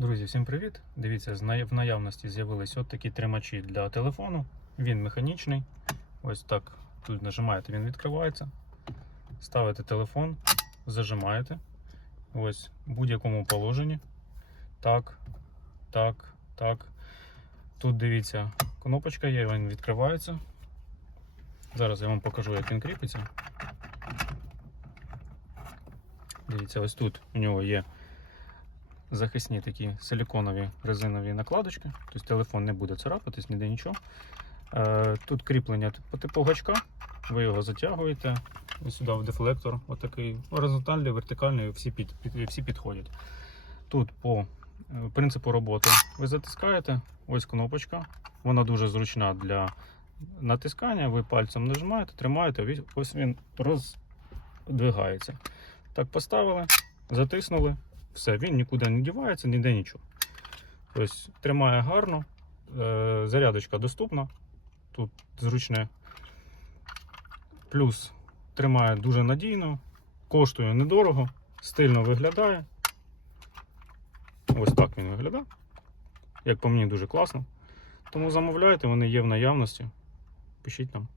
Друзі, всім привіт! Дивіться, в наявності з'явились от такі тримачі для телефону. Він механічний. Ось так. Тут нажимаєте, він відкривається. Ставите телефон, зажимаєте. Ось в будь-якому положенні. Так, так, так. Тут дивіться, кнопочка є, він відкривається. Зараз я вам покажу, як він кріпиться. Дивіться, ось тут у нього є захисні такі силіконові резинові накладочки. Тобто телефон не буде царапатись, ніде нічого. Е, Тут кріплення по типу гачка. Ви його затягуєте ось сюди в дефлектор. Отакий горизонтальний, вертикальний, всі, під, всі підходять. Тут по е, принципу роботи ви затискаєте, ось кнопочка. Вона дуже зручна для натискання. Ви пальцем нажимаєте, тримаєте, ось він роздвигається. Так, поставили, затиснули, все, він нікуди не дівається, ніде нічого. Тобто тримає гарно, е, зарядочка доступна. Тут зручне. Плюс тримає дуже надійно, коштує недорого, стильно виглядає. Ось так він виглядає. Як по мені, дуже класно. Тому замовляйте, вони є в наявності. Пишіть нам.